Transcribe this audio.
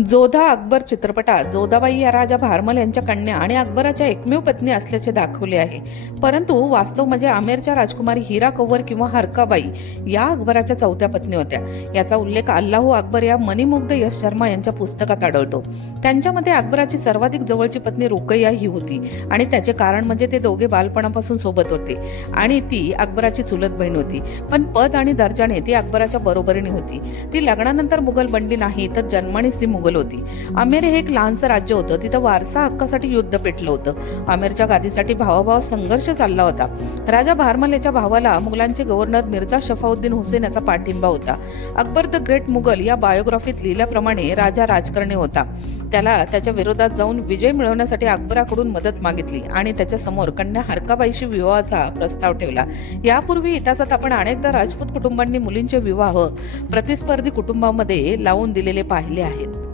जोधा अकबर चित्रपटात. जोधाबाई या राजा भारमल यांच्या कन्या आणि अकबराच्या एकमेव पत्नी असल्याचे दाखवले आहे. परंतु वास्तव म्हणजे आमेरच्या राजकुमारी हिरा कंवर किंवा हरकाबाई या अकबराच्या चौथ्या पत्नी होत्या. याचा उल्लेख अल्लाहू अकबर या मणिमुग्ध यश शर्मा यांच्या पुस्तकात आढळतो. त्यांच्यामध्ये अकबराची सर्वाधिक जवळची पत्नी रुकैया ही होती आणि त्याचे कारण म्हणजे ते दोघे बालपणापासून सोबत होते आणि ती अकबराची चुलत बहीण होती. पण पद आणि दर्जाने ती अकबराच्या बरोबरीने होती. ती लग्नानंतर मुघल बनली नाही तर जन्मानेच मोगल होती. आमेर हे एक लहानसं राज्य होतं. तिथं वारसा हक्कासाठी युद्ध पेटलं होतं. आमेरच्या गादीसाठी भावाभाव संघर्ष चालला होता. राजा भारमल याच्या भावाला मुघलांचे गव्हर्नर मिर्झा शफाउद्दीन हुसेन याचा पाठिंबा होता. अकबर द ग्रेट मुघल या बायोग्राफीत लिहिल्याप्रमाणे राजा राजकारणी होता. त्याला त्याच्या विरोधात जाऊन विजय मिळवण्यासाठी अकबराकडून मदत मागितली आणि त्याच्यासमोर कन्या हरकाबाईशी विवाहाचा प्रस्ताव ठेवला. यापूर्वी इतिहासात आपण अनेकदा राजपूत कुटुंबांनी मुलींचे विवाह प्रतिस्पर्धी कुटुंबामध्ये लावून दिलेले पाहिले आहेत.